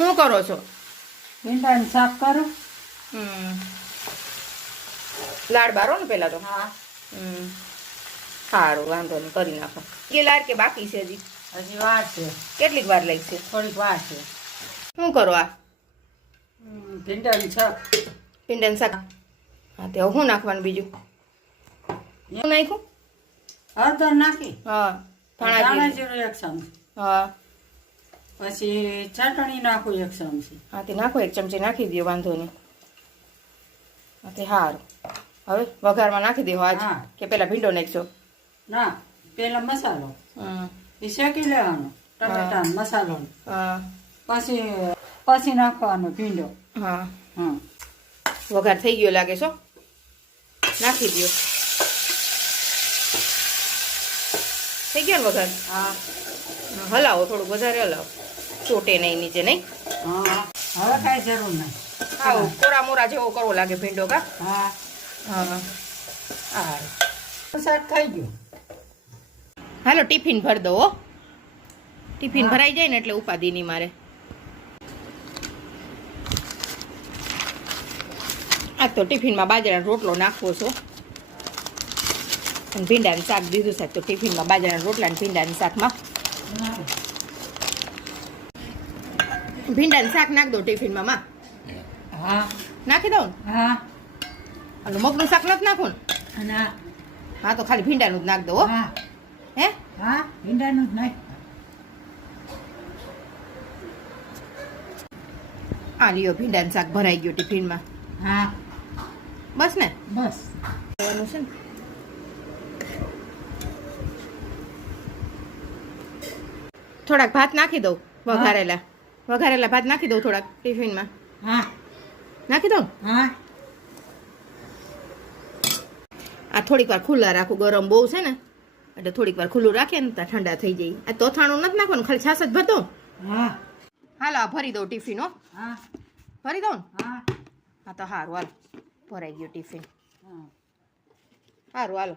શું કરો છો? ભીંડાનું શાક કરું. લાડ બારો ને પેલા તો. હા. સારું, વાંધો નહીં, કરી નાખો. એ લાડ કે બાકી છે હજી? હજી વાર છે. કેટલીક વાર લાગશે? થોડીક વાર છે. શું કરો આ? ભીંડાનું શાક. ભીંડાનું શાક. હા, તે હવે શું નાખવાનું બીજું? શું નાખ્યું? હળદર નાખી. હા, ધાણા જીરું 1 ચમચી. હા, પછી ચટણી નાખું 1 ચમચી. હા, તે નાખો, 1 ચમચી નાખી દો, વાંધો નહીં. હા, તે સારું. હવે વઘારમાં નાખી દેવો આજ હા. કે પેલા ભીંડો નાખશો? ના, પેલા મસાલો હમ. એ શેકી લેવાનો, ટમેટા મસાલો. હા, પછી નાખવાનો ભીંડો. હા, હા. વઘાર થઈ ગયો લાગે છો? નાખી દો. થઈ ગયો ને વઘાર? હા. હલાવો, થોડુંક વધારે હલાવો, ચોટે નહીં નીચે, નહીં? હા. હવે કાંઈ જરૂર નહીં. આવો કોરા મોરા જેવો કરવો લાગે ભીંડો, કા? હા. હા, શાક થઈ ગયું. હાલો ટિફિન ભર દો. ટિફિન ભરાઈ જાય ને એટલે ઉપાધિ નહીં મારે. આ તો ટિફિનમાં બાજરાનો રોટલો નાખવો છો અને ભીંડાનું શાક દીધું છે, તો ટિફિનમાં બાજરાના રોટલા અને ભીંડાનું શાકમાં ભીંડાનું શાક નાખ દો ટિફિનમાં. માં હા. નાખી દઉં ને? હા. અને મગનું શાક નથી નાખવું ને? ના. હા, તો ખાલી ભીંડાનું જ નાખ દો. હા. હે? હા, ભીંડાનું જ નાખ. આ લ્યો, ભીંડાનું શાક ભરાઈ ગયું ટિફિનમાં. હા. બસ ને? બસ. લેવાનું છે ને? થોડાક ભાત નાખી દઉં, વઘારેલા ભાત નાખી દઉં થોડાક ટિફિનમાં. હા. નાખી દઉં? હા. આ થોડીક વાર ખુલ્લા રાખું, ગરમ બહુ છે ને એટલે થોડીક વાર ખુલ્લું રાખીએ ને તો ઠંડા થઈ જાય. આ તોથાણું નથી નાખવાનું, ખાલી છાશ જ ભરતો. હા. હાલો, આ ભરી દઉં ટિફિન. હો, હા. ભરી દઉં ને? હા. હા, તો સારું, હાલો, ભરાઈ ગયું ટિફિન. હા. સારું, હાલો.